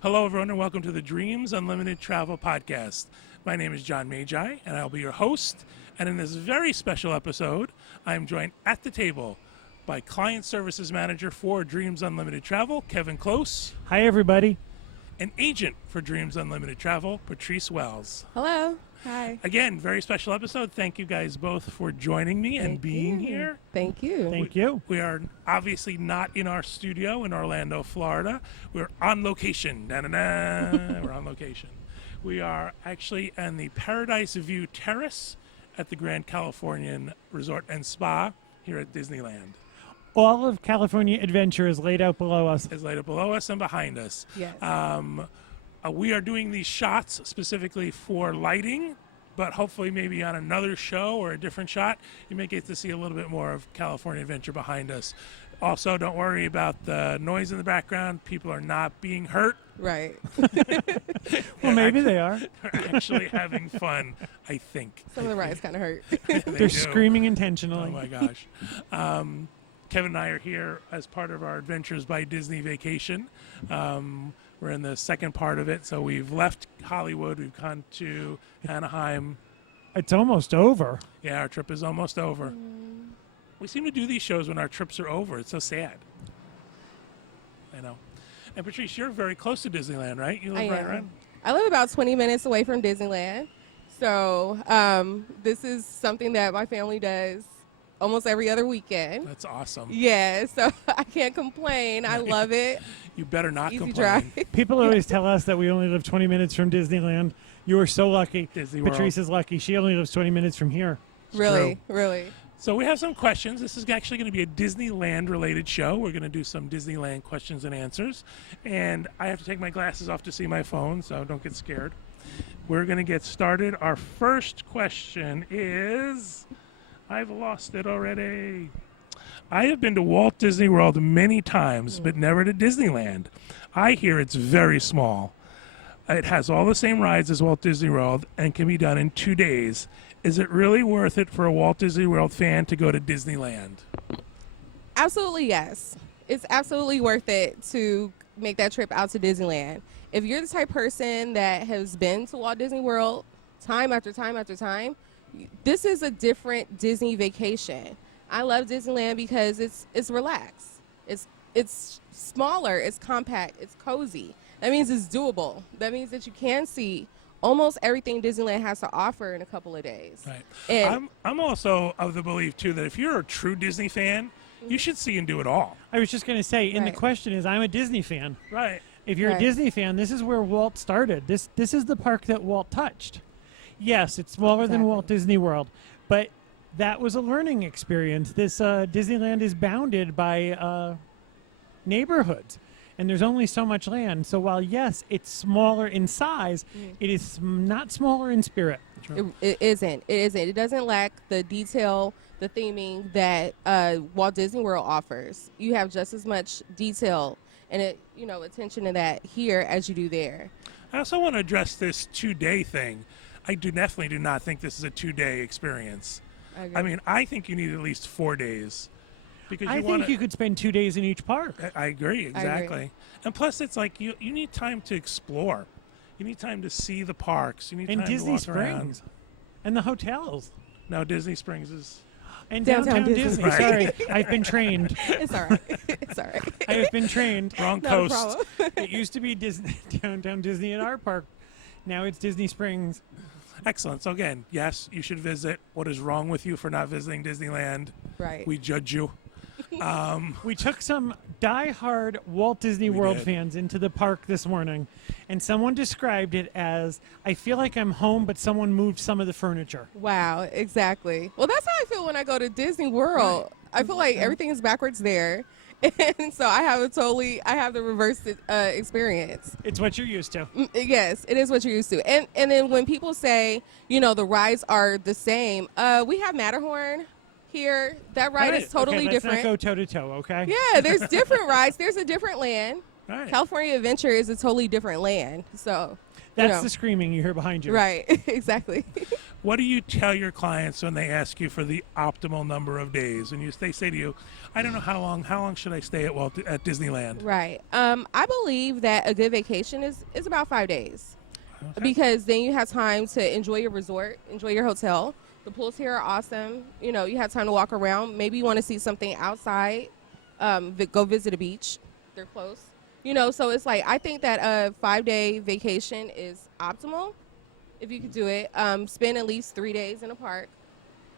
Hello, everyone, and welcome to the Dreams Unlimited Travel Podcast. My name is John Magi, and I'll be your host. And in this very special episode, I'm joined at the table by Client Services Manager for Dreams Unlimited Travel, Kevin Close. Hi, everybody. And agent for Dreams Unlimited Travel, Patrice Wells. Hello. Hi. Again, very special episode. Thank you guys both for joining me and being here. Thank you. Thank you. We are obviously not in our studio in Orlando, Florida. We're on location. Da-da-da. We're on location. We are actually on the Paradise View Terrace at the Grand Californian Resort and Spa here at Disneyland. All of California Adventure is laid out below us. It's laid up below us and behind us. Yes. We are doing these shots specifically for lighting, but hopefully maybe on another show or a different shot, you may get to see a little bit more of California Adventure behind us. Also, don't worry about the noise in the background. People are not being hurt. Right. Well, maybe they are. They're actually having fun, I think. Some of the rides kind of hurt. They're do. screaming Oh, intentionally. my gosh. Kevin and I are here as part of our Adventures by Disney vacation. We're in the second part of it, so we've left Hollywood. We've gone to Anaheim. It's almost over. Yeah, our trip is almost over. We seem to do these shows when our trips are over. It's so sad. I know. And Patrice, you're very close to Disneyland, right? You live right around? I live about 20 minutes away from Disneyland. So this is something that my family does almost every other weekend. That's awesome. Yeah, so I can't complain. I love it. You better not Easy complain. drive. People always tell us that we only live 20 minutes from Disneyland. You are so lucky. Disney World. Patrice is lucky. She only lives 20 minutes from here. Really, really. So we have some questions. This is actually going to be a Disneyland-related show. We're going to do some Disneyland questions and answers. And I have to take my glasses off to see my phone, so don't get scared. We're going to get started. Our first question is... I've lost it already. I have been to Walt Disney World many times, but never to Disneyland. I hear it's very small. It has all the same rides as Walt Disney World and can be done in 2 days. Is it really worth it for a Walt Disney World fan to go to Disneyland? Absolutely, yes. It's absolutely worth it to make that trip out to Disneyland. If you're the type of person that has been to Walt Disney World time after time after time, this is a different Disney vacation. I love Disneyland because it's relaxed. It's smaller, it's compact, it's cozy. That means it's doable. That means that you can see almost everything Disneyland has to offer in a couple of days. Right. And I'm also of the belief, too, that if you're a true Disney fan, you should see and do it all. I was just going to say, and the Right. question is, I'm a Disney fan. Right. If you're Right. a Disney fan, this is where Walt started. This is the park that Walt touched. Yes, it's smaller than Walt Disney World, but that was a learning experience. This Disneyland is bounded by neighborhoods, and there's only so much land. So while, yes, it's smaller in size, it is not smaller in spirit. it isn't. It doesn't lack the detail, the theming that Walt Disney World offers. You have just as much detail and attention to that here as you do there. I also want to address this 2-day thing. I definitely do not think this is a 2-day experience. I agree. I mean, I think you need at least 4 days. Because I think you could spend 2 days in each park. I agree, exactly. And plus, it's like you need time to explore. You need time to see the parks. You need And time Disney to walk around. Springs. And the hotels. No, Disney Springs is... And Downtown downtown Disney. Disney. Right. Sorry, I've been trained. It's all right. It's all right. I have been trained. Wrong Not a coast. problem. It used to be downtown Disney at our park. Now it's Disney Springs. Excellent. So again, yes, you should visit. What is wrong with you for not visiting Disneyland? Right. We judge you. We took some die-hard Walt Disney World did. fans into the park this morning, and someone described it as, I feel like I'm home, but someone moved some of the furniture. Wow, exactly. Well, that's how I feel when I go to Disney World. I feel like everything is backwards there. And so I have the reverse experience. It's what you're used to. Yes, it is what you're used to. And then when people say, the rides are the same, we have Matterhorn here. That ride is totally okay, different. Let's not go toe-to-toe, okay? Yeah, there's different rides. There's a different land. Right. California Adventure is a totally different land. So That's the screaming you hear behind you. Right, exactly. What do you tell your clients when they ask you for the optimal number of days? And they say to you, I don't know how long should I stay at Disneyland? Right. I believe that a good vacation is about 5 days. Okay. Because then you have time to enjoy your resort, enjoy your hotel. The pools here are awesome. You know, you have time to walk around. Maybe you want to see something outside. Go visit a beach. They're close. You know, so it's like, I think that a 5-day vacation is optimal if you could do it. Spend at least 3 days in a park.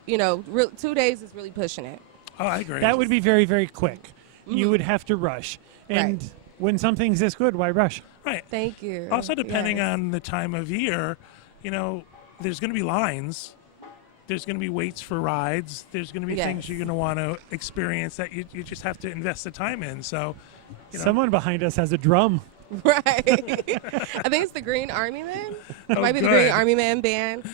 You know, 2 days is really pushing it. Oh, I agree. That would be very, very quick. You Mm-hmm. would have to rush. And when something's this good, why rush? Right. Thank you. Also, depending Yes. on the time of year, you know, there's going to be lines. There's going to be waits for rides. There's going to be things Yes. you're going to want to experience that you just have to invest the time in. So, you know, Someone behind us has a drum. Right. I think it's the Green Army Man. It Oh, might be the good. Green Army Man band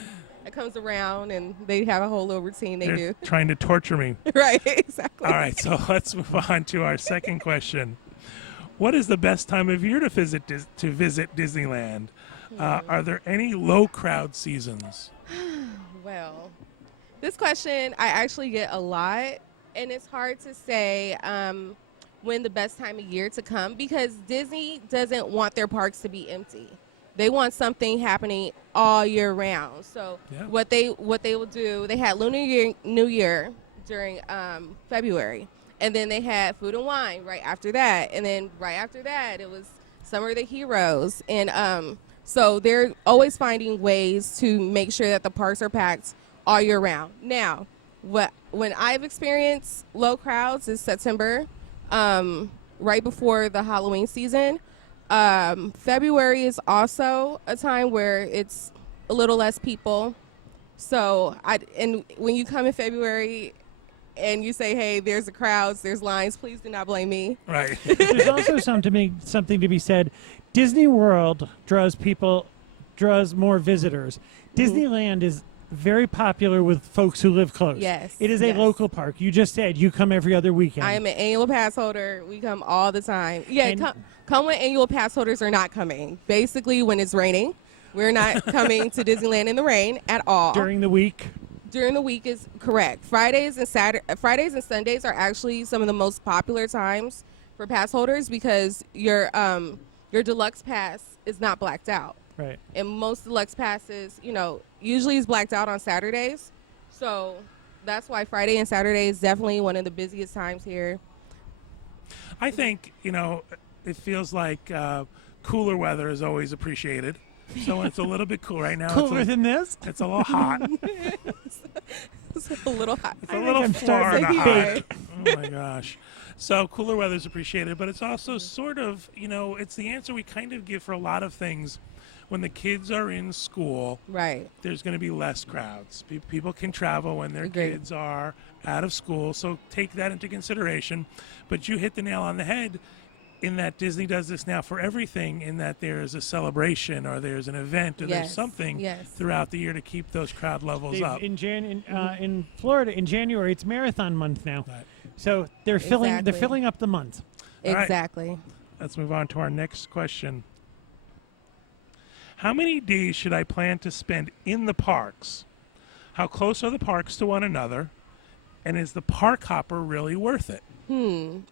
that comes around and they have a whole little routine they they're do. trying to torture me. Right, exactly. All right, so let's move on to our second question. What is the best time of year to visit Disneyland? Are there any low crowd seasons? Well, this question I actually get a lot, and it's hard to say when the best time of year to come because Disney doesn't want their parks to be empty. They want something happening all year round. So Yeah. what they will do, they had Lunar New Year during February, and then they had Food and Wine right after that, and then right after that it was Summer of the Heroes, and so they're always finding ways to make sure that the parks are packed all year round. Now, when I've experienced low crowds is September, right before the Halloween season. February is also a time where it's a little less people. So and when you come in February and you say, hey, there's the crowds, there's lines, please do not blame me. Right. There's also something to be said. Disney World draws more visitors. Disneyland is very popular with folks who live close. Yes, It is a yes. local park. You just said you come every other weekend. I am an annual pass holder. We come all the time. Yeah, And- come when annual pass holders are not coming. Basically, when it's raining, we're not coming to Disneyland in the rain at all. During the week. During the week is correct. Fridays and Sundays are actually some of the most popular times for pass holders because your deluxe pass is not blacked out. Right. And most deluxe passes, usually is blacked out on Saturdays. So that's why Friday and Saturday is definitely one of the busiest times here. I think, it feels like cooler weather is always appreciated. So when it's a little bit cool right now. Cooler than this? It's a little hot. It's a little hot. It's a little I'm starting Florida to hot. Oh my gosh. So cooler weather is appreciated, but it's also sort of, it's the answer we kind of give for a lot of things. When the kids are in school, Right. there's going to be less crowds. People can travel when their Agreed. kids are out of school, so take that into consideration. But you hit the nail on the head in that Disney does this now for everything, in that there's a celebration or there's an event or there's Yes, something yes. throughout the year to keep those crowd levels up. In Florida, in January, it's marathon month now. Right. So they're filling Exactly. up the month. All right. Exactly. Let's move on to our next question. How many days should I plan to spend in the parks? How close are the parks to one another? And is the park hopper really worth it?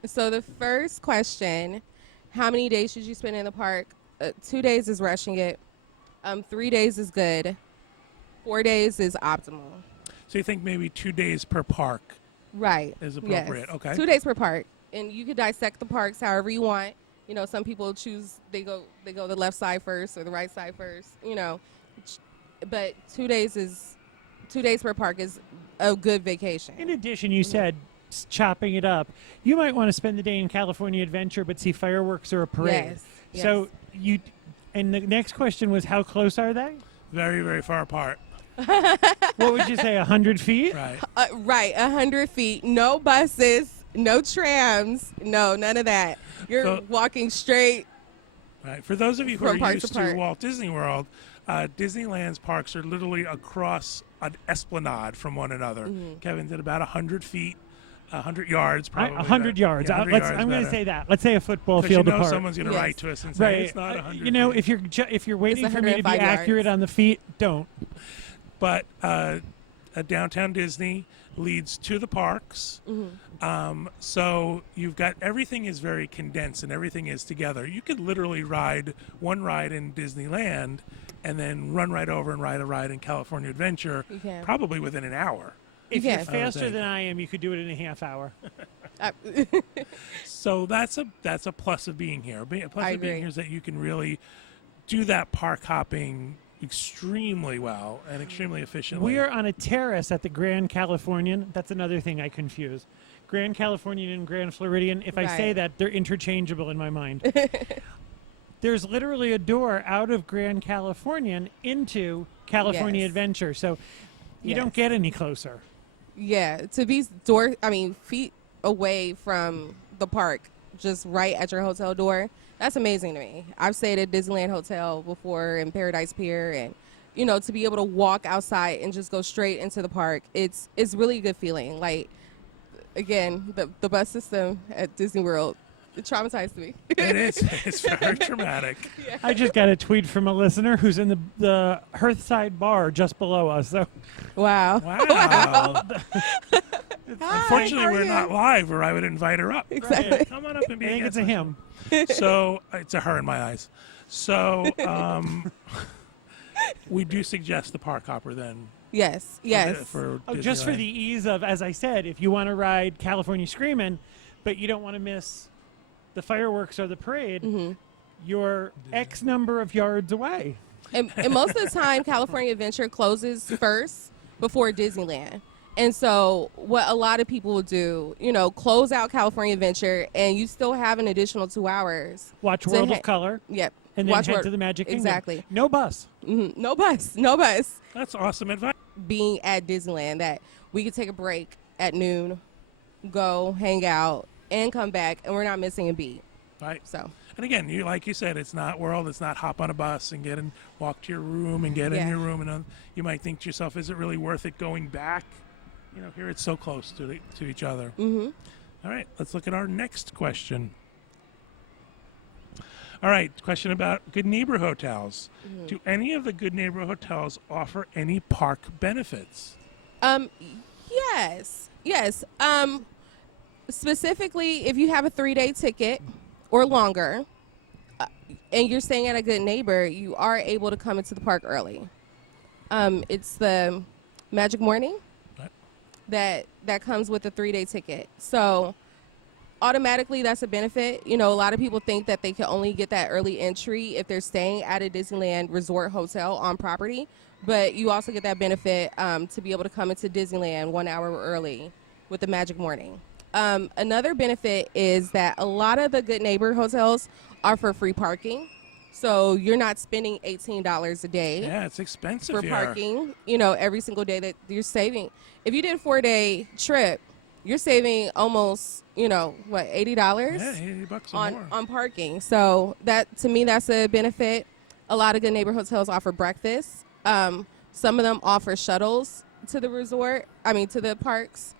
So the first question, how many days should you spend in the park? 2 days is rushing it. 3 days is good. 4 days is optimal. So you think maybe 2 days per park Right. is appropriate? Yes. Okay. 2 days per park. And you could dissect the parks however you want. Some people choose they go the left side first or the right side first, But 2 days per park is a good vacation. In addition, you said chopping it up. You might want to spend the day in California Adventure, but see fireworks or a parade. Yes, So and the next question was, how close are they? Very, very far apart. What would you say, 100 feet? Right. Right, 100 feet, no buses, no trams, no, none of that. You're So- walking straight. Right. For those of you who From are park used to to park. Walt Disney World, Disneyland's parks are literally across an esplanade from one another. Mm-hmm. Kevin's at about 100 feet 100 yards, probably. 100 yards. Yeah, 100 I'm yards going to better. say that. Let's say a football 'Cause field you know apart. someone's going to Yes. write to us and say Right. it's not 100 You know, feet. if you're waiting for me to be 105 yards. accurate on the feet, don't. But downtown Disney leads to the parks. So you've got everything is very condensed and everything is together. You could literally ride one ride in Disneyland and then run right over and ride a ride in California Adventure, You can. probably within an hour. If You you're can. faster think. than I am, you could do it in a half hour. So that's a plus of being here. A plus I of being agree. here is that you can really do that park hopping extremely well and extremely efficiently. We are on a terrace at the Grand Californian. That's another thing I confuse. Grand Californian and Grand Floridian. If I say Right. that, they're interchangeable in my mind. There's literally a door out of Grand Californian into California Yes. Adventure. So you don't Yes. get any closer. Yeah, to be feet away from the park, just right at your hotel door. That's amazing to me. I've stayed at Disneyland Hotel before in Paradise Pier, and to be able to walk outside and just go straight into the park, it's really a good feeling. Like, again, the bus system at Disney World, it traumatized me. It is. It's very traumatic. I just got a tweet from a listener who's in the Hearthside bar just below us. So Wow. Wow. Hi, Unfortunately, how are we're you? not live, or I would invite her up. Exactly. Come on up and be I think a it's guest. a him. So it's a her in my eyes. So we do suggest the park hopper then. Yes. Yes. For Just for Disneyland. the ease of, as I said, if you want to ride California Screamin', but you don't want to miss the fireworks or the parade, Mm-hmm. you're X number of yards away. And most of the time, California Adventure closes first before Disneyland. And so what a lot of people will do, close out California Adventure, and you still have an additional 2 hours. Watch to World he- of Color, Yep. and then Watch head Wor- to the Magic Kingdom. Exactly. No bus. No bus. No bus. That's awesome advice. Being at Disneyland, that we could take a break at noon, go hang out, and come back, and we're not missing a beat. Right. So, And again, like you said, it's not World. It's not hop on a bus and walk to your room and get in Yeah. your room. And you might think to yourself, is it really worth it going back? Here it's so close to each other. mm-hmm. All right, let's look at our next question. All right, question about Good Neighbor hotels. Do any of the Good Neighbor hotels offer any park benefits? Yes. Yes. Specifically, if you have a 3-day ticket or longer, and you're staying at a Good Neighbor, you are able to come into the park early. It's the Magic Morning Right. that comes with a 3-day ticket. So automatically that's a benefit. A lot of people think that they can only get that early entry if they're staying at a Disneyland Resort hotel on property, but you also get that benefit to be able to come into Disneyland 1 hour early with the Magic Morning. Another benefit is that a lot of the Good Neighbor hotels offer free parking. So you're not spending $18 a day Yeah, it's expensive for here. parking, every single day that you're saving. If you did a 4-day trip, you're saving almost, $80 Yeah, $80 or more. on parking. So that, to me, that's a benefit. A lot of Good Neighbor hotels offer breakfast. Some of them offer shuttles to the to the parks.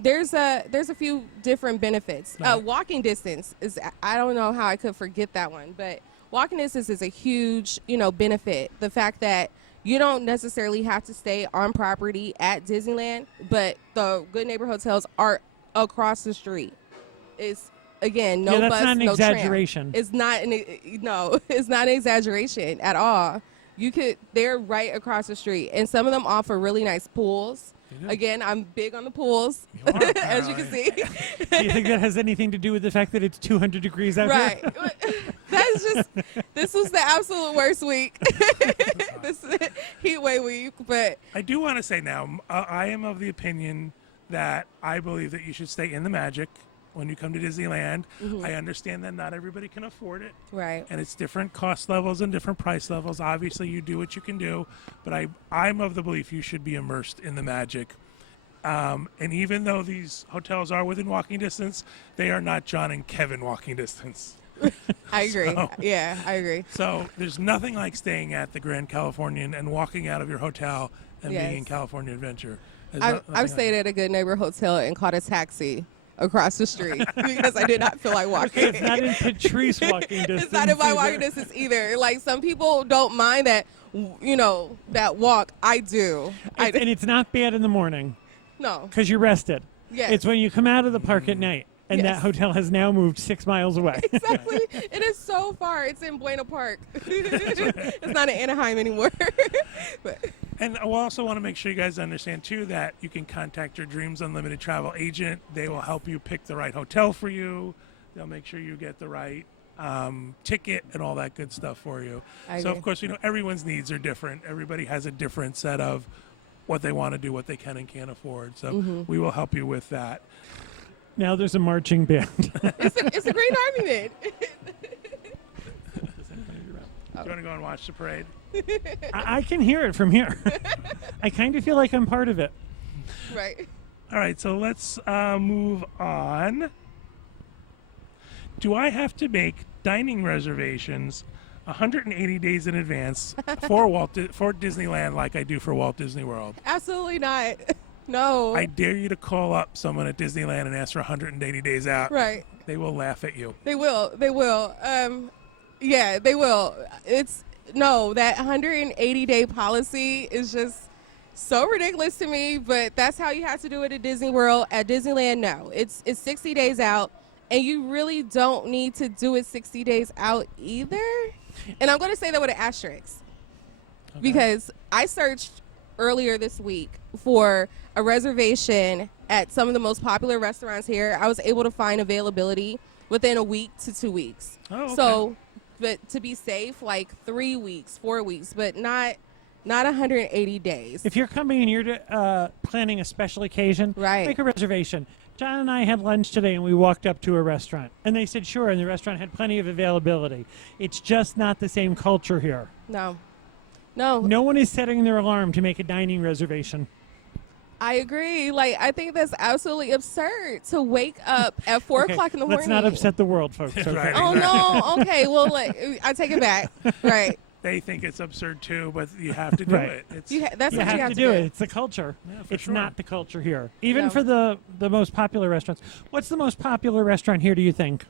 There's a few different benefits. Right. Walking distance is, I don't know how I could forget that one, but walking distance is a huge, benefit. The fact that you don't necessarily have to stay on property at Disneyland, but the Good Neighbor hotels are across the street. It's, again, no Yeah, that's bus, not an no tram. exaggeration. It's not it's not an exaggeration at all. They're right across the street, and some of them offer really nice pools. do. Again, I'm big on the pools, You are, as you can see. Do you think that has anything to do with the fact that it's 200 degrees out Right. here? This was the absolute worst week. This is heat wave week, but I do want to say now, I am of the opinion that I believe that you should stay in the Magic when you come to Disneyland. I understand that not everybody can afford it. right. And it's different cost levels and different price levels. Obviously, you do what you can do, but I'm of the belief you should be immersed in the Magic. And even though these hotels are within walking distance, they are not John and Kevin walking distance. I agree. So- Yeah, I agree. So there's nothing like staying at the Grand Californian and walking out of your hotel and being in Yes. California Adventure. I've stayed at a Good Neighbor Hotel and caught a taxi across the street because I did not feel like walking. It's not in Patrice walking distance. It's not in my either. walking distance either. Like, some people don't mind that, that walk. I do. And it's not bad in the morning No. because you're rested. Yes. It's when you come out of the park at night, and Yes. that hotel has now moved 6 miles away. Exactly. It is so far. It's in Buena Park. It's not in Anaheim anymore. But And I also want to make sure you guys understand, too, that you can contact your Dreams Unlimited travel agent. They will help you pick the right hotel for you. They'll make sure you get the right ticket and all that good stuff for you. I So, agree. of course, everyone's needs are different. Everybody has a different set of what they want to do, what they can and can't afford. So we will help you with that. Now there's a marching band. it's a great argument. Do you want to go and watch the parade? I can hear it from here. I kind of feel like I'm part of it. Right. All right, so let's move on. Do I have to make dining reservations 180 days in advance for for Disneyland like I do for Walt Disney World? Absolutely not. No. I dare you to call up someone at Disneyland and ask for 180 days out. Right. They will laugh at you. They will. They will. Yeah, they will. That 180-day policy is just so ridiculous to me, but that's how you have to do it at Disney World. At Disneyland, no. It's 60 days out, and you really don't need to do it 60 days out either. And I'm going to say that with an asterisk because I searched earlier this week for a reservation at some of the most popular restaurants here. I was able to find availability within a week to 2 weeks. Oh, okay. So, but to be safe, like 3 weeks, 4 weeks, but not 180 days. If you're coming and you're planning a special occasion, Right. make a reservation. John and I had lunch today, and we walked up to a restaurant. And they said, sure, and the restaurant had plenty of availability. It's just not the same culture here. No. No one is setting their alarm to make a dining reservation. I agree. Like, I think that's absolutely absurd to wake up at 4 Okay, o'clock in the morning. let's not upset the world, folks. Okay? Right. Oh, no. Okay. Well, I take it back. Right. They think it's absurd too, but you have to do Right. it. It's, That's You what have you have to do it. It's the culture. Yeah, for It's sure. not the culture here. Even No. for the most popular restaurants. What's the most popular restaurant here, do you think?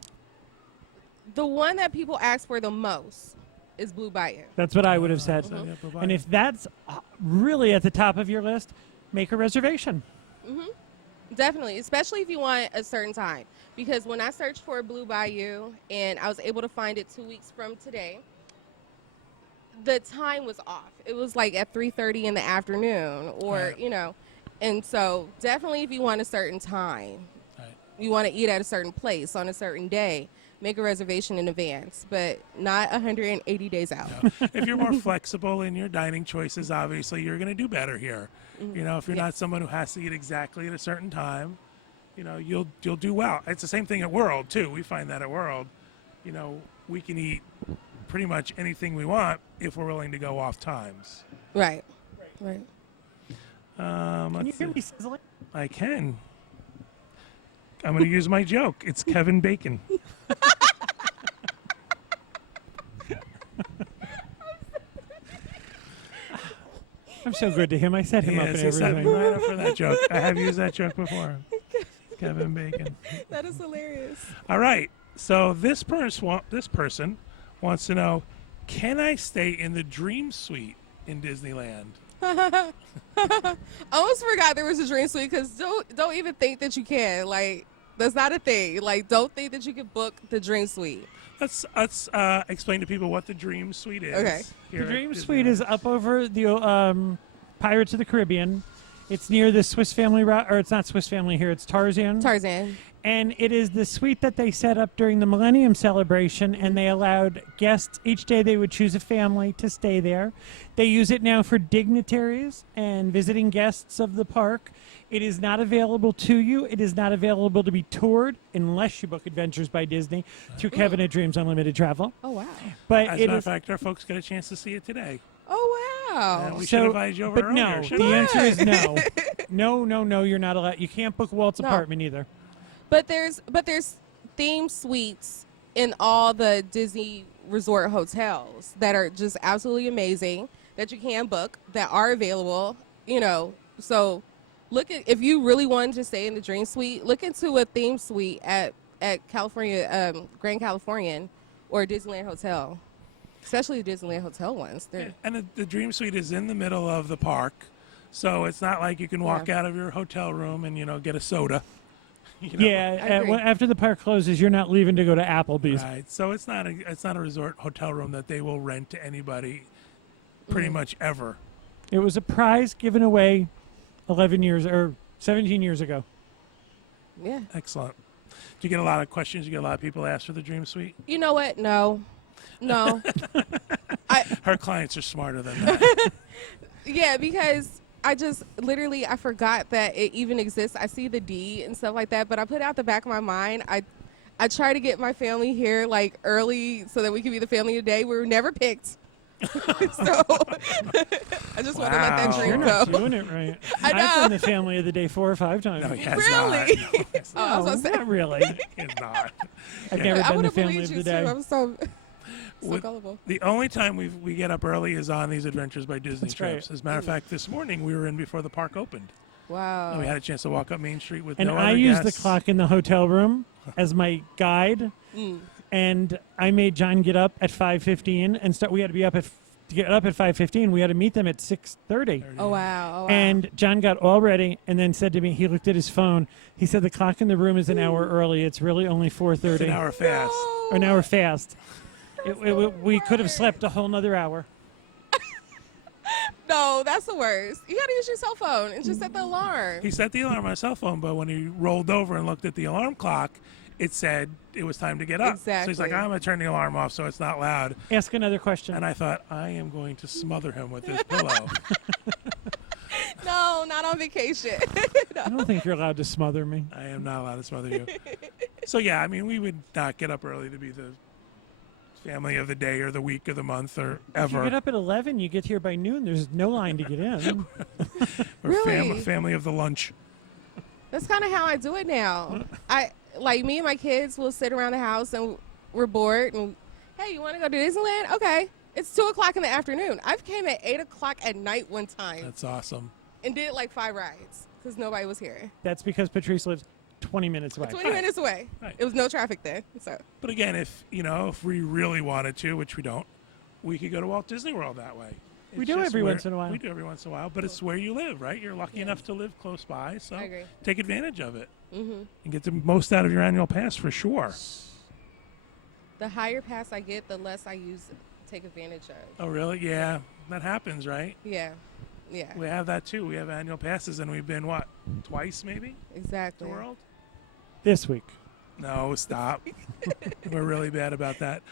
the one that people ask for the most is Blue Bayou. That's what I would have said. So, yeah, bye-bye. And if that's really at the top of your list, make a reservation. Definitely, especially if you want a certain time. Because when I searched for Blue Bayou and I was able to find it 2 weeks from today, the time was off. It was like at 3:30 in the afternoon or, Right. And so definitely if you want a certain time, Right. you want to eat at a certain place on a certain day, make a reservation in advance, but not 180 days out. If you're more flexible in your dining choices, obviously you're going to do better here. If you're not someone who has to eat exactly at a certain time, you'll do well. It's the same thing at World too. We find that at World, we can eat pretty much anything we want if we're willing to go off times. Right. Can you Let's hear see. me sizzling? I can. I'm going to use my joke. It's Kevin Bacon. I'm so good to him. I set him up and Yes, he set me everything. right up for that joke. I have used that joke before. Kevin Bacon. That is hilarious. All right. So this person wants to know, can I stay in the Dream Suite in Disneyland? I almost forgot there was a dream suite because don't even think that you can. Like, that's not a thing. Like, don't think that you can book the dream suite. Let's explain to people what the Dream Suite is. Okay. here The at Dream Suite is Disneyland. up over the Pirates of the Caribbean. It's near the Swiss Family, or it's not Swiss Family here, it's Tarzan. Tarzan. And it is the suite that they set up during the Millennium Celebration, and they allowed guests, each day they would choose a family to stay there. They use it now for dignitaries and visiting guests of the park. It is not available to you. It is not available to be toured unless you book Adventures by Disney through Kevin at Dreams Unlimited Travel. Oh, wow. But As a it matter of is fact, our folks got a chance to see it today. Oh, wow. And we should invite you over but no, earlier, the shouldn't we? answer is no. No, you're not allowed. You can't book Walt's No. apartment either. But there's themed suites in all the Disney Resort hotels that are just absolutely amazing that you can book, that are available, So look at, if you really wanted to stay in the Dream Suite, look into a theme suite at California, Grand Californian or Disneyland Hotel, especially the Disneyland Hotel ones. And the Dream Suite is in the middle of the park, so it's not like you can walk Yeah. out of your hotel room and get a soda. Yeah, agree. after the park closes, you're not leaving to go to Applebee's. Right. So it's not a resort hotel room that they will rent to anybody, pretty much ever. It was a prize given away 11 years or 17 years ago. Yeah. Excellent. Do you get a lot of questions? You get a lot of people ask for the Dream Suite? You know what? No. Her clients are smarter than that. Yeah, because I forgot that it even exists. I see the D and stuff like that, but I put out the back of my mind. I try to get my family here like early so that we can be the family today. We were never picked. So I just want to let that Wow. You're dream not go. doing it right. I know. I've been the family of the day 4 or 5 times. No, he has Really? not. No, he's Oh, I was No, gonna say, not really. he's not. I've Yeah. never I been would the have family believed of you the too. day. I'm so With- gullible. The only time we get up early is on these Adventures by Disney That's right. trips. As a matter of fact, this morning we were in before the park opened. Wow. And we had a chance to walk up Main Street with And no I other used the guests. clock in the hotel room as my guide, Mm. and I made John get up at 5:15 and start. We had to be up to get up at 5:15. We had to meet them at 6:30. Oh wow. Oh, wow. And John got all ready and then said to me, he looked at his phone. He said, the clock in the room is an hour early. It's really only 4:30. It's an hour fast. Or an hour fast. We could have slept a whole nother hour. No, that's the worst. You gotta use your cell phone and just set the alarm. He set the alarm on his cell phone, but when he rolled over and looked at the alarm clock, it said it was time to get up. So he's like, Exactly. I'm going to turn the alarm off so it's not loud. Ask another question. And I thought, I am going to smother him with this pillow. No, not on vacation. I don't think you're allowed to smother me. I am not allowed to smother you. So, yeah, I mean, we would not get up early to be the family of the day or the week or the month or If you ever. get up at 11, you get here by noon. There's no line to get in. We're Really? family of the lunch. That's kind of how I do it now. Me and my kids will sit around the house and we're bored and, hey, you want to go to Disneyland? Okay. It's 2:00 in the afternoon. I've came at 8:00 at night one time That's awesome. and did like 5 rides because nobody was here. That's because Patrice lives 20 minutes away. 20 minutes away. Right. It was no traffic then. So But again, if we really wanted to, which we don't, we could go to Walt Disney World that way. We It's do just every where- once in a while. We do every once in a while, but it's where you live, right? You're lucky enough to live close by, so I agree. take advantage of it hmm and get the most out of your annual pass for sure. the higher pass I get, the less I take advantage of. Oh, really? Yeah, that happens, right? Yeah. Yeah. We have that too. We have annual passes, and we've been twice maybe Exactly. the world. This week. No, stop. We're really bad about that.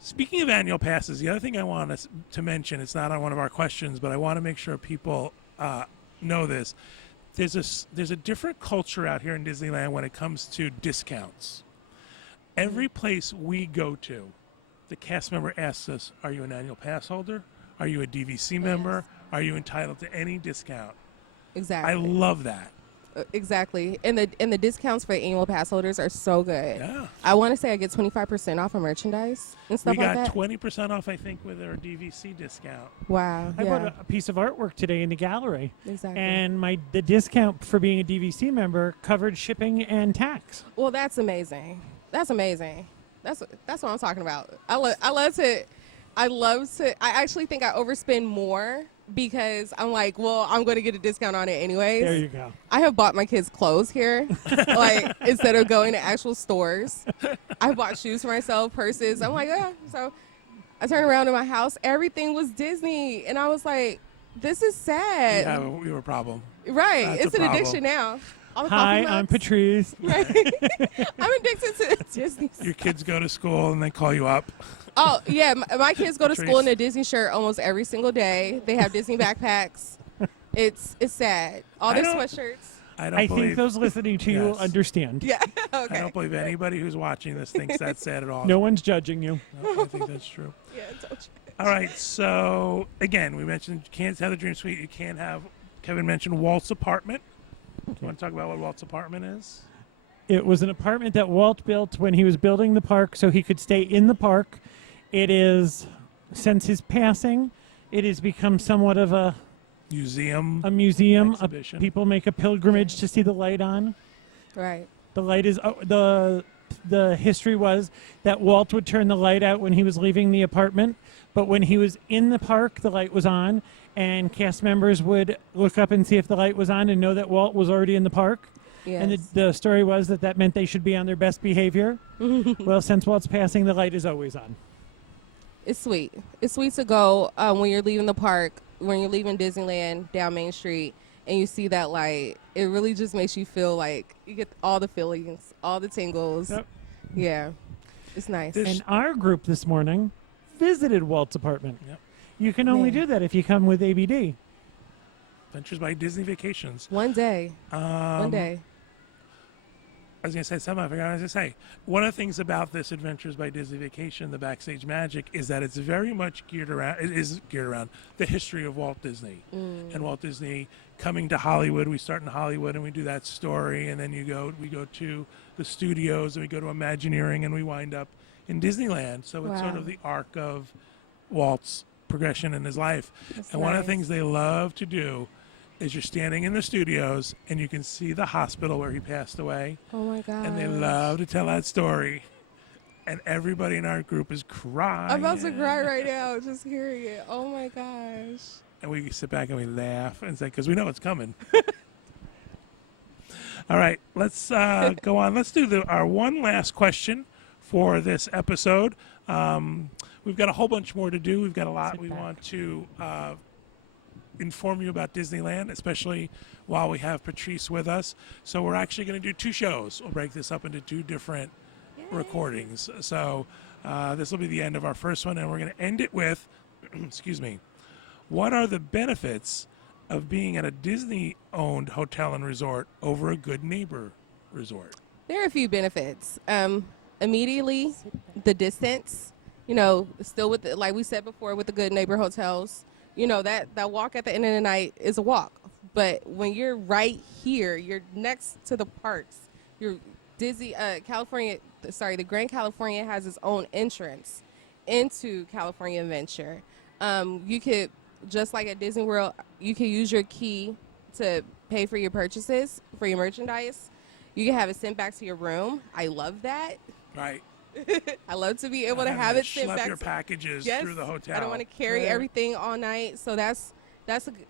Speaking of annual passes, the other thing I want to mention, it's not on one of our questions, but I want to make sure people know this. There's a different culture out here in Disneyland when it comes to discounts. Every place we go to, the cast member asks us, are you an annual pass holder? Are you a DVC member? Are you entitled to any discount? Exactly. I love that. Exactly. And the discounts for annual pass holders are so good. Yeah. I want to say I get 25% off of merchandise and stuff We like got that. 20% off, I think, with our DVC discount. Wow. I yeah. bought a piece of artwork today in the gallery, Exactly. and the discount for being a DVC member covered shipping and tax. Well, that's amazing. That's amazing. That's what I'm talking about. I actually think I overspend more because I'm like, well, I'm going to get a discount on it anyways. There you go. I have bought my kids clothes here, like instead of going to actual stores. I bought shoes for myself, purses. I'm like, yeah. So I turned around in my house, everything was Disney, and I was like, this is sad. Yeah, we were a problem. Right, That's it's a an problem. addiction now. All the Hi, coffee I'm mugs. Patrice. Right. I'm addicted to Disney. Your kids go to school and they call you up. Oh yeah, my kids go to school in Patrice. a Disney shirt almost every single day. They have Disney backpacks. It's sad. All I their don't- sweatshirts. I don't I believe think those listening to you will Yes. understand. Yeah. I Okay. don't believe anybody who's watching this thinks that's sad at all. No one's judging you. No, I think that's true. Yeah. Don't you. All right, so again, we mentioned you can't have the Dream Suite. You can't have. Kevin mentioned Walt's apartment. Do you want to talk about what Walt's apartment is? It was an apartment that Walt built when he was building the park so he could stay in the park. It is, since his passing, it has become somewhat of a museum. A museum. Exhibition. People make a pilgrimage to see the light on. Right. The light is the history was that Walt would turn the light out when he was leaving the apartment, but when he was in the park, the light was on, and cast members would look up and see if the light was on and know that Walt was already in the park. Yes. And the story was that meant they should be on their best behavior. Well, since Walt's passing, the light is always on. It's sweet. It's sweet to go when you're leaving the park, when you're leaving Disneyland down Main Street, and you see that light. It really just makes you feel like you get all the feelings, all the tingles. Yep. Yeah, it's nice. And our group this morning visited Walt's apartment. Yep. You can only Man. do that if you come with ABD. Adventures by Disney Vacations. One day. One day. I was going to say something I forgot what I was going to say. One of the things about this Adventures by Disney Vacation, the Backstage Magic, is that it's very much geared around the history of Walt Disney. And Walt Disney coming to Hollywood. We start in Hollywood and we do that story, and then we go to the studios and we go to Imagineering and we wind up in Disneyland. So it's sort Wow. of the arc of Walt's progression in his life. That's And one of the nice. things they love to do is you're standing in the studios and you can see the hospital where he passed away. Oh my god. And they love to tell that story. And everybody in our group is crying. I'm about to cry right now just hearing it. Oh my gosh. And we sit back and we laugh and say, because we know it's coming. All right, let's go on. Let's do our one last question for this episode. We've got a whole bunch more to do. We've got a lot we want to inform you about Disneyland, especially while we have Patrice with us. So we're actually going to do 2 shows. We'll break this up into 2 different recordings. So this will be the end of our first one, and we're going to end it with, excuse me, what are the benefits of being at a Disney-owned hotel and resort over a good neighbor resort? There are a few benefits. Immediately, the distance. You know, still with the, like we said before, with the good neighbor hotels. You know, that walk at the end of the night is a walk. But when you're right here, you're next to the parks. You're California, the Grand California has its own entrance into California Adventure. You could, just like at Disney World, you can use your key to pay for your purchases, for your merchandise. You can have it sent back to your room. I love that. Right. I love to be able to Having have to it sent schlep back your packages Yes, through the hotel. I don't want to carry Right. everything all night, so that's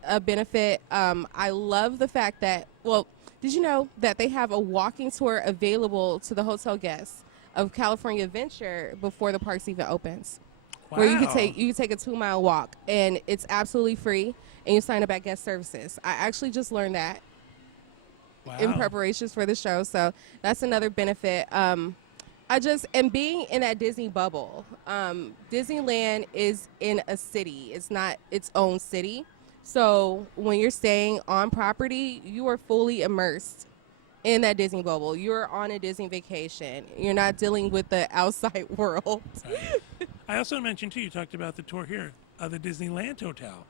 a benefit. I love the fact that, well, did you know that they have a walking tour available to the hotel guests of California Adventure before the parks even opens? Wow. Where you can take a 2-mile walk, and it's absolutely free, and you sign up at guest services. I actually just learned that in Wow. preparations for the show, so that's another benefit. And being in that Disney bubble, Disneyland is in a city. It's not its own city. So when you're staying on property, you are fully immersed in that Disney bubble. You're on a Disney vacation. You're not dealing with the outside world. Right. I also mentioned, too, you talked about the tour here. The Disneyland Hotel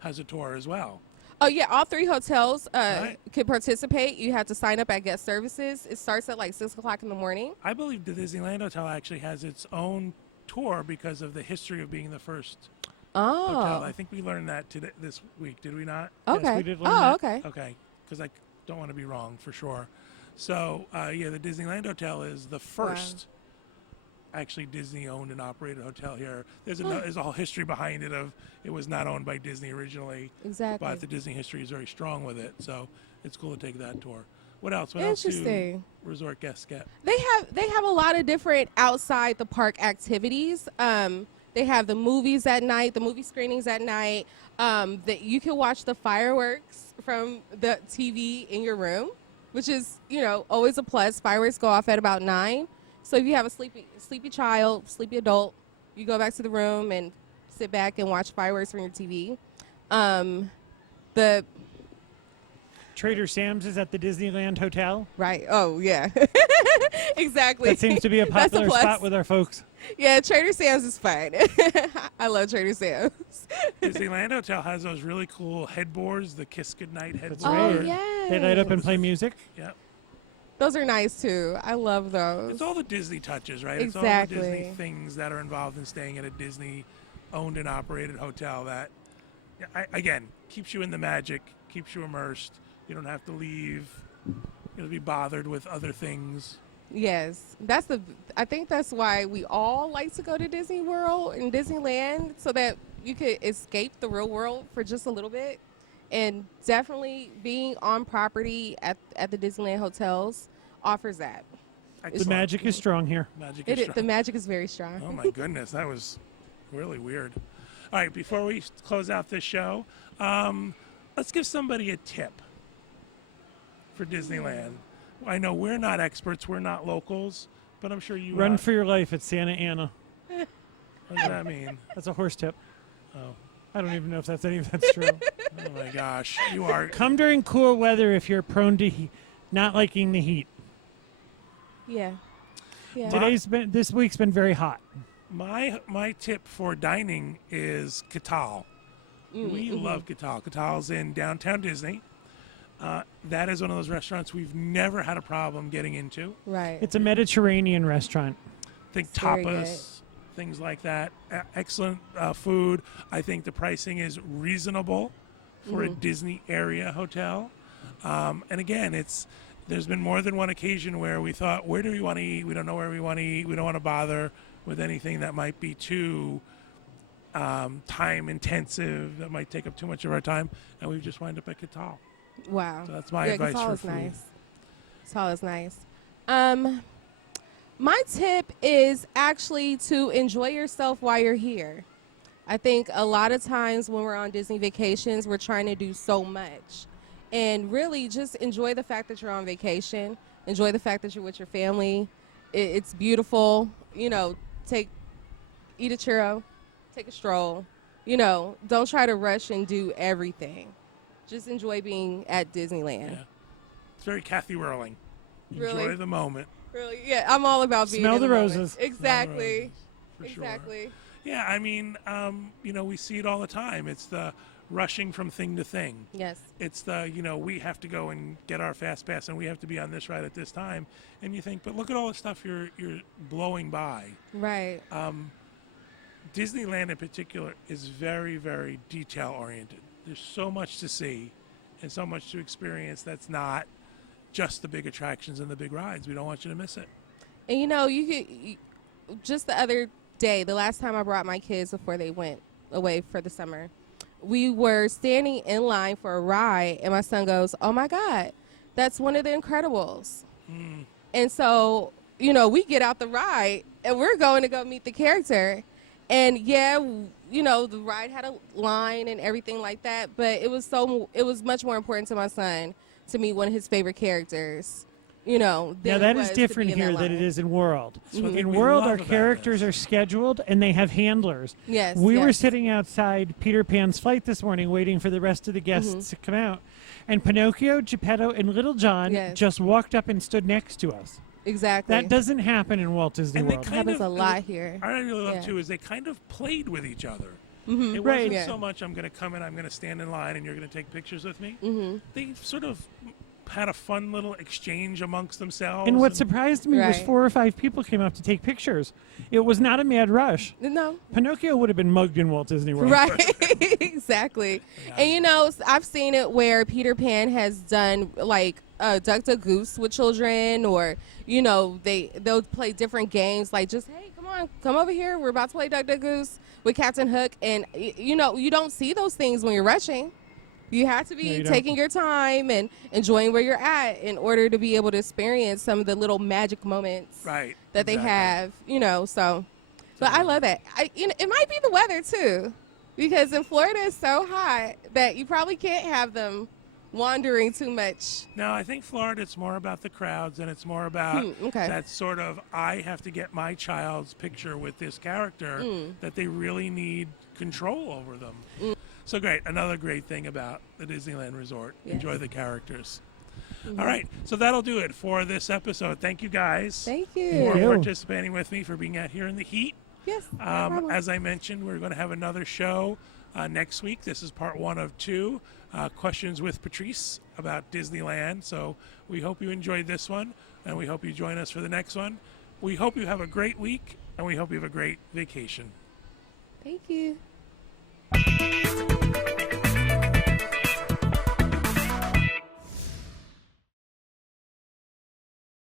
has a tour as well. Oh, yeah, all 3 hotels Right. can participate. You have to sign up at guest services. It starts at like 6 o'clock in the morning. I believe the Disneyland Hotel actually has its own tour because of the history of being the first hotel. Oh, I think we learned that this week, did we not? okay. we did learn Oh, that. okay. Okay, because I don't want to be wrong for sure. So, yeah, the Disneyland Hotel is the first actually Disney-owned and operated hotel here. There's a whole history behind it of it was not owned by Disney originally, Exactly. but the Disney history is very strong with it. So it's cool to take that tour. What else? What else do Interesting. resort guests get? They have a lot of different outside the park activities. They have the movies at night, the movie screenings at night. That you can watch the fireworks from the TV in your room, which is always a plus. Fireworks go off at about 9. So if you have a sleepy child, sleepy adult, you go back to the room and sit back and watch fireworks from your TV. The Trader Sam's is at the Disneyland Hotel. right. Oh yeah. Exactly. That seems to be a That's popular plus. spot with our folks. Yeah, Trader Sam's is fun. I love Trader Sam's. Disneyland Hotel has those really cool headboards, the Kiss Goodnight headboards. right. Oh yeah. They light up and play music. Yeah. Those are nice too. I love those. It's all the Disney touches, right? Exactly. It's all the Disney things that are involved in staying at a Disney-owned and operated hotel that Again, keeps you in the magic, keeps you immersed. You don't have to leave. You know, be bothered with other things. Yes, I think that's why we all like to go to Disney World and Disneyland, so that you could escape the real world for just a little bit. And definitely being on property at the Disneyland hotels offers that. The Excellent. magic is strong here. Magic is strong. The magic is very strong. Oh my goodness, that was really weird. All right, before we close out this show, let's give somebody a tip for Disneyland. I know we're not experts, we're not locals, but I'm sure you Run for your life at Santa Ana. What does that mean? That's a horse tip. Oh, I don't even know if that's true. oh my gosh, you are. Come during cool weather if you're prone to not liking the heat. Yeah. Yeah. This week's been very hot. My tip for dining is Catal. We love Catal. Catal's in downtown Disney. That is one of those restaurants we've never had a problem getting into. Right. It's a Mediterranean restaurant. Think It's very tapas, things like that. Excellent food. I think the pricing is reasonable for a Disney area hotel. And again, there's been more than one occasion where we thought, where do we want to eat? We don't know where we want to eat. We don't want to bother with anything that might be too time intensive, that might take up too much of our time. And we've just wind up at Catal. Wow. So that's my yeah, advice Catal for is food. nice. Catal is nice. My tip is actually to enjoy yourself while you're here. I think a lot of times when we're on Disney vacations, we're trying to do so much. And really just enjoy the fact that you're on vacation. Enjoy the fact that you're with your family. It's beautiful. You know, eat a churro, take a stroll. You know, don't try to rush and do everything. Just enjoy being at Disneyland. Yeah. It's very Kathy Whirling. Really? Enjoy the moment. Really? Yeah, I'm all about being Smell in the moment. roses. Exactly. For sure. Exactly. Yeah, I mean, we see it all the time. It's the rushing from thing to thing. Yes. It's the, we have to go and get our fast pass and we have to be on this ride at this time. And you think, but look at all the stuff you're blowing by. Right. Disneyland in particular is very, very detail oriented. There's so much to see and so much to experience that's not just the big attractions and the big rides. We don't want you to miss it. And just the other day, the last time I brought my kids before they went away for the summer, we were standing in line for a ride, and my son goes, "Oh my God, that's one of the Incredibles." And so, we get out the ride, and we're going to go meet the character. And yeah, the ride had a line and everything like that, but it was much more important to my son to meet one of his favorite characters. Yeah, that is different here than it is in World. what In we World, love our about characters this. are scheduled and they have handlers. Yes. We were yes. sitting outside Peter Pan's flight this morning waiting for the rest of the guests to come out. And Pinocchio, Geppetto, and Little John Yes. just walked up and stood next to us. Exactly. That doesn't happen in Walt Disney And they World. kind happens of- a lot here. What I really love Yeah. too is they kind of played with each other. It Right. wasn't Yeah. so much I'm going to come in, I'm going to stand in line, and you're going to take pictures with me. They sort of had a fun little exchange amongst themselves. And what surprised me was Right. 4 or 5 people came up to take pictures. It was not a mad rush. No. Pinocchio would have been mugged in Walt Disney World. Right. Exactly. Yeah. And I've seen it where Peter Pan has done like Duck Duck Goose with children, or they'll play different games, like just, hey, come over here, we're about to play Duck Duck Goose with Captain Hook. And you don't see those things when you're rushing. You have to No, be you don't. taking your time and enjoying where you're at in order to be able to experience some of the little magic moments right that they have, so. But I love that. It might be the weather too, because in Florida it's so hot that you probably can't have them wandering too much. No, I think Florida, it's more about the crowds, and it's more about Okay. that sort of, I have to get my child's picture with this character, that they really need control over them. So great. Another great thing about the Disneyland Resort. Yes. Enjoy the characters. All right. So that'll do it for this episode. Thank you guys Thank for you. you. participating with me, for being out here in the heat. Yes. no problem. As I mentioned, we're going to have another show next week. This is part 1 of 2, questions with Patrice about Disneyland. So we hope you enjoyed this one, and we hope you join us for the next one. We hope you have a great week, and we hope you have a great vacation. Thank you.